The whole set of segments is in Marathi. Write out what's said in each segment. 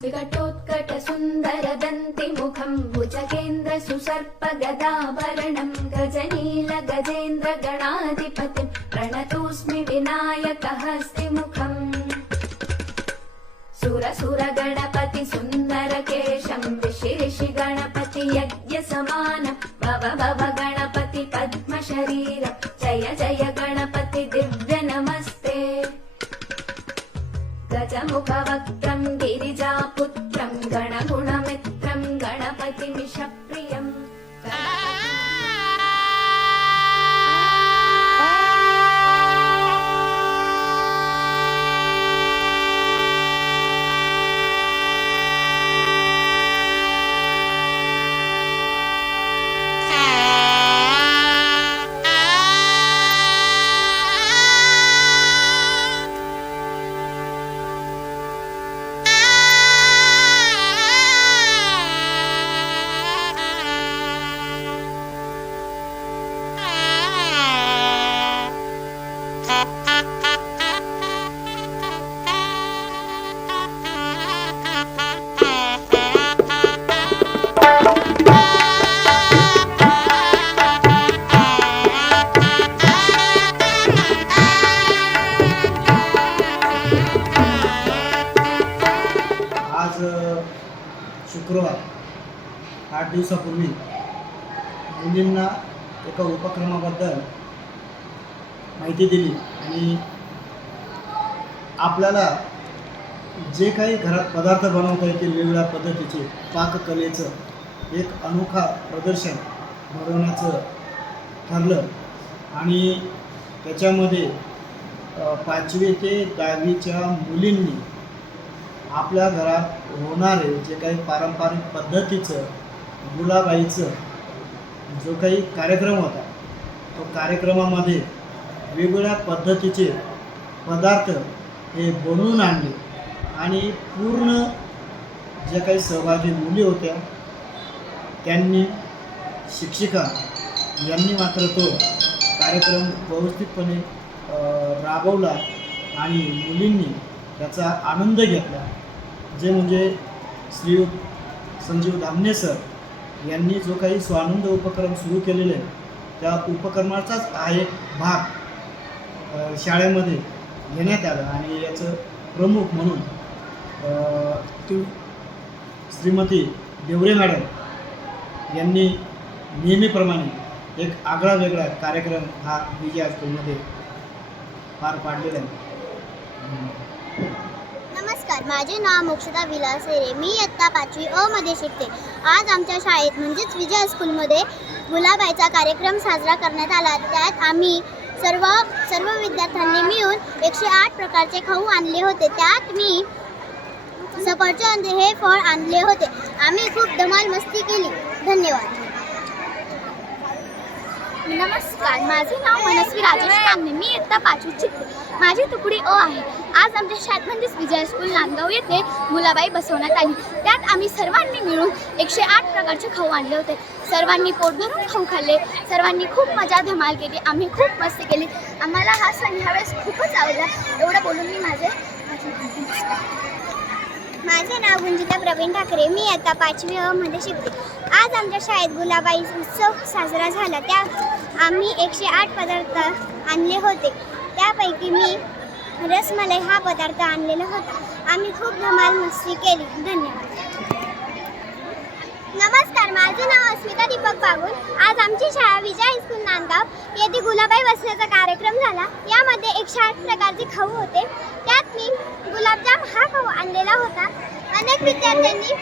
विकटोत्कट सुन्दर दन्तिमुखम् भुजगेन्द्र सुसर्प गदाभरणम् गजनील गजेन्द्र गणाधिपतिम् प्रणतोऽस्मि विनायक हस्तिमुखम् सुर सुर गणपति सुन्दर केशम् ऋषि ऋषि गणपति यज्ञ समानम् भव भव गणपति गजमुखवक्त्रम् गिरिजापुत्रम् गणगुणमित्रम् गणपतिमिषप्रियम् शुक्रवार आठ दिवसापूर्वी मुलींना एका उपक्रमाबद्दल माहिती दिली आणि आपल्याला जे काही घरात पदार्थ बनवता येतील वेगवेगळ्या पद्धतीचे पाककलेचं एक अनोखा प्रदर्शन भरवण्याचं ठरलं. आणि त्याच्यामध्ये पाचवी ते दहावीच्या मुलींनी आपल्या घरात होणारे जे काही पारंपरिक पद्धतीचं गुलाबाईचं जो काही कार्यक्रम होता तो कार्यक्रमामध्ये वेगवेगळ्या पद्धतीचे पदार्थ हे बनवून आणले आणि पूर्ण ज्या काही सहभागी मुली होत्या त्यांनी शिक्षिका यांनी मात्र तो कार्यक्रम व्यवस्थितपणे राबवला आणि मुलींनी त्याचा आनंद घेतला. जे म्हणजे श्री संजीव धामणे सर यांनी जो काही स्वानंद उपक्रम सुरू केलेले आहे त्या उपक्रमाचाच हा एक भाग शाळेमध्ये घेण्यात आला आणि याचं प्रमुख म्हणून ती श्रीमती देवरे मॅडम यांनी नेहमीप्रमाणे एक आगळा वेगळा कार्यक्रम हा विजय स्कूलमध्ये पार पाडलेला आहे. नमस्कार माझे नाव मोक्षदा विलास हेरे. मी इयत्ता पाचवी अ मध्ये शिकते. आज आमच्या शाळेत म्हणजेच विजय स्कूलमध्ये गुलाबाईचा कार्यक्रम साजरा करण्यात आला. त्यात आम्ही सर्व सर्व विद्यार्थ्यांनी मिळून एकशे आठ प्रकारचे खाऊ आणले होते. त्यात मी सफरचंद हे फळ आणले होते. आम्ही खूप धमाल मस्ती केली. धन्यवाद. नमस्कार माझे नाव मनस्वी राजेश कांगणे मी इयत्ता पाचवीत शिकते माझी तुकडी अ आहे. आज आमच्या शाळेत म्हणजेच विजय स्कूल नांदगाव येथे मुलाबाई बसवण्यात आली. त्यात आम्ही सर्वांनी मिळून एकशे आठ प्रकारचे खाऊ आणले होते. सर्वांनी पोट भरून खाऊ खाल्ले. सर्वांनी खूप मजा धमाल केली. आम्ही खूप मस्ती केली. आम्हाला हा सण ह्यावेळेस खूपच आवडला. एवढं बोलून मी माझे माझे नाव गुंजिता प्रवीण ठाकरे. मी आता पाचवी अ मध्ये शिकते. आज आमच्या शाळेत गुलाबाई उत्सव साजरा झाला. त्या आम्ही एकशे आठ पदार्थ आणले होते. त्यापैकी मी रसमलाई हा पदार्थ आणलेला होता. आम्ही खूप धमाल मस्ती केली. धन्यवाद. नमस्कार माझे नाव अस्मिता दीपक बागुल. आज आमची शाळा विजय हायस्कूल नांदगाव येथे गुलाबाई बसण्याचा कार्यक्रम झाला. यामध्ये एकशे आठ प्रकारचे खाऊ होते. त्यात मी गुलाबजाम हा खाऊ आणलेला होता. अनेक विद्यार्थ्यांनी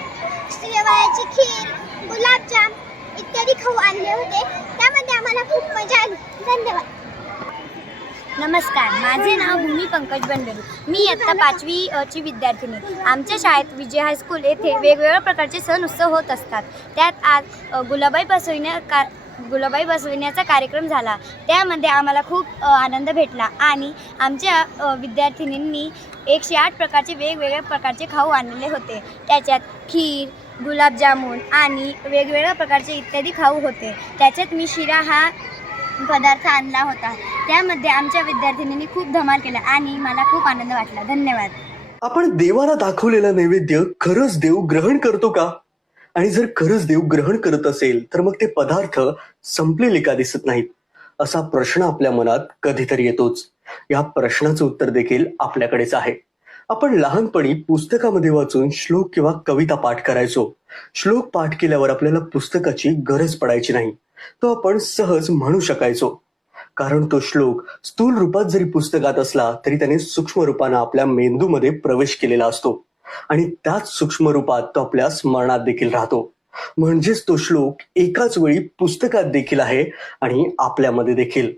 शेवयाची खीर गुलाबजाम इत्यादी खाऊ आणले होते. त्यामध्ये आम्हाला खूप मजा आली. धन्यवाद. नमस्कार. माझे नाव भूमी पंकज बंडरू. मी इयत्ता पाचवी ची विद्यार्थिनी. आमच्या शाळेत विजय हायस्कूल येथे वेगवेगळ्या प्रकारचे सण उत्सव होत असतात. त्यात आज गुलाबाई बसविण्या का गुलाबाई बसविण्याचा कार्यक्रम झाला. त्यामध्ये आम्हाला खूप आनंद भेटला आणि आमच्या विद्यार्थिनींनी एकशे आठ प्रकारचे वेगवेगळ्या प्रकारचे खाऊ आणलेले होते. त्याच्यात खीर गुलाबजामुन आणि वेगवेगळ्या प्रकारचे इत्यादी खाऊ होते. त्याच्यात मी शिरा हा पदार्थ आणला होता. त्यामध्ये आमच्या विद्यार्थिनींनी खूप धमाल केला आणि मला खूप आनंद वाटला. धन्यवाद. आपण देवाला दाखवलेला नैवेद्य खरंच देव ग्रहण करतो का? आणि जर खरंच देव ग्रहण करत असेल तर मग ते पदार्थ संपलेले का दिसत नाहीत? असा प्रश्न आपल्या मनात कधीतरी येतोच. या प्रश्नाचं उत्तर देखील आपल्याकडेच आहे. आपण लहानपणी पुस्तकामध्ये वाचून श्लोक किंवा कविता पाठ करायचो. श्लोक पाठ केल्यावर आपल्याला पुस्तकाची गरज पडायची नाही. तो आपण सहज म्हणू शकायचो. कारण तो श्लोक स्थूल रूपात जरी पुस्तकात असला तरी त्याने सूक्ष्म रूपानं आपल्या मेंदूमध्ये प्रवेश केलेला असतो. आणि त्याच सूक्ष्म रूपात तो आपल्या स्मरणात देखील राहतो. म्हणजेच तो श्लोक एकाच वेळी पुस्तकात देखील आहे आणि आपल्यामध्ये देखील.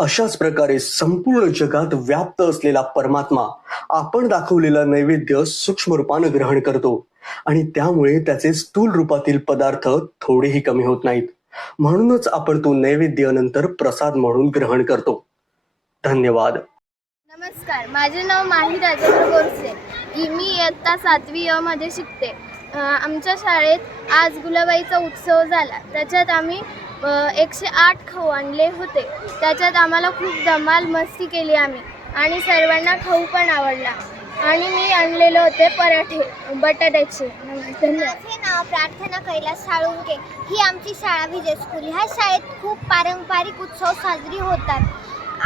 अशाच प्रकारे संपूर्ण जगात व्याप्त असलेला परमात्मा आपण दाखवलेला नैवेद्य सूक्ष्म रूपानं ग्रहण करतो. आणि त्यामुळे त्याचे स्थूल रूपातील पदार्थ थोडेही कमी होत नाहीत. म्हणूनच आपण तो नैवेद्य नंतर प्रसाद म्हणून ग्रहण करतो. धन्यवाद. नमस्कार माझे नाव माही राजेंद्र गोरसे मी इयत्ता सातवी अ मध्ये शिकते. आमच्या शाळेत आज गुलाबाईचा उत्सव झाला. त्याच्यात आम्ही एकशे आठ खाऊ आणले होते. त्याच्यात आम्हाला खूप धमाल मस्ती केली आम्ही. आणि सर्वांना खाऊ पण आवडला. आणि मी आणलेले होते पराठे बटाट्याचे. माझे नाव प्रार्थना कैलास साळुंके. ही आमची शाळा विजय स्कूल ह्या शाळेत खूप पारंपरिक उत्सव साजरी होतात.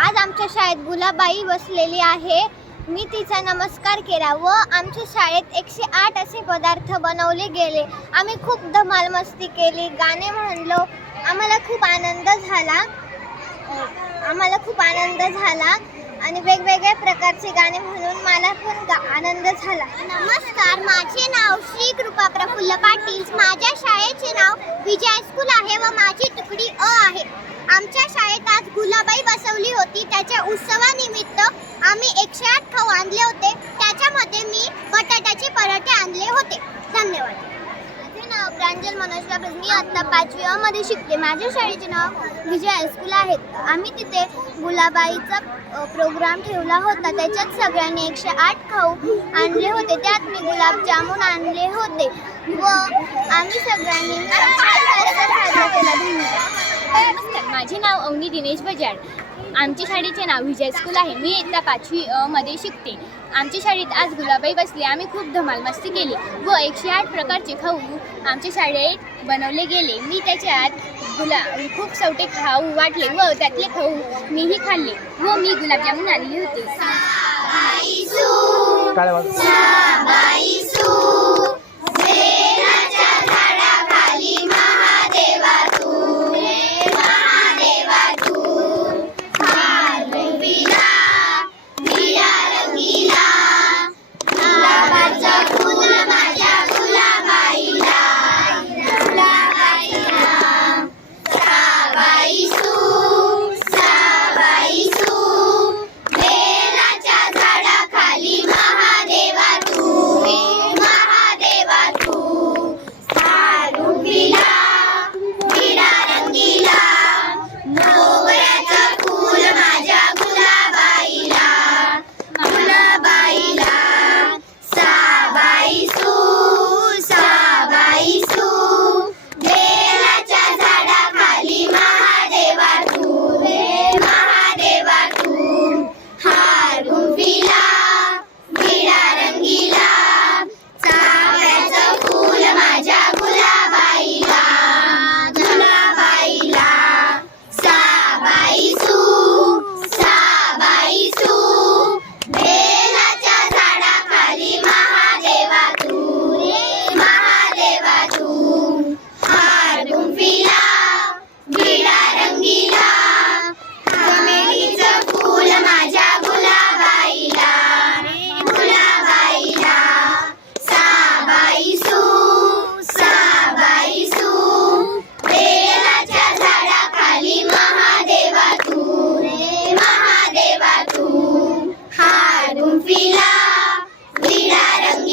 आज आमच्या शाळेत गुलाबाई बसलेली आहे. मी तिचा नमस्कार केला व आमच्या शाळेत एकशे आठ असे पदार्थ बनवले गेले. आम्ही खूप धमाल मस्ती केली गाणे म्हणलो. आम्हाला खूप आनंद झाला. आम्हाला खूप आनंद झाला आणि वेगवेगळ्या प्रकारचे गाणे म्हणून मला पण गा- आनंद झाला. नमस्कार माझे नाव श्री कृपा प्रफुल्ल पाटील. माझ्या शाळेचे नाव विजय हायस्कूल आहे व माझी तुकडी अ आहे. आमच्या शाळेत आज गुलाबाई बसवली होती. त्याच्या उत्सवानिमित्त आम्ही एकशे आठ खाऊ आणले होते. त्याच्यामध्ये मी बटाट्याचे पराठे आणले होते. धन्यवाद. माझे नाव प्रांजल मनोज काब्रज मी आत्ता पाचवी मध्ये शिकते. माझ्या शाळेचे नाव विजय हायस्कूल आहे. आम्ही तिथे गुलाबाईचा प्रोग्राम ठेवला होता. त्याच्यात सगळ्यांनी एकशे आठ खाऊ आणले होते. त्यात मी गुलाबजामुन आणले होते. व आम्ही सगळ्यांनी साजरा केला. धन्यवाद. नमस्कार माझे नाव अवनी दिनेश बजाड. आमच्या शाळेचे नाव विजय स्कूल आहे. मी इयत्ता पाचवी मध्ये शिकते. आमच्या शाळेत आज गुलाबाई बसले. आम्ही खूप धमाल मस्ती केली व एकशे आठ प्रकारचे खाऊ आमच्या शाळेत बनवले गेले. मी त्याच्यात गुला खूप सवटे खाऊ वाटले व त्यातले खाऊ मीही खाल्ले व मी गुलाबजामुन आणले होते.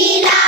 y la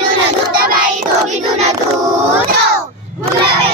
ಬಿಡು ನಗು ತಬಾಯಿ ತೋ ಬಿಡು ನಗು ತೋ ಮುಲವೆ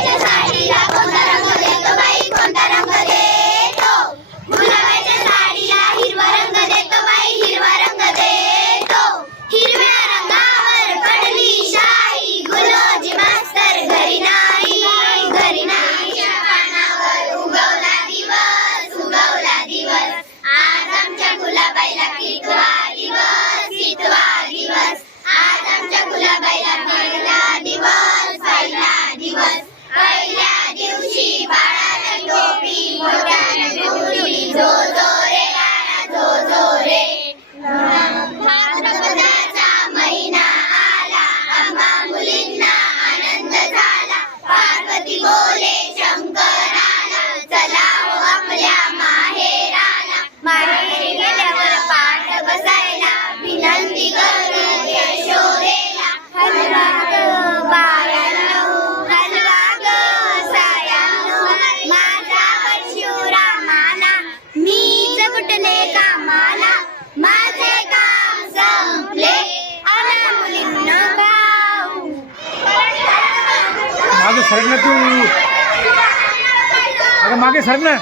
सरकलं तू. अगं मागे सरकलं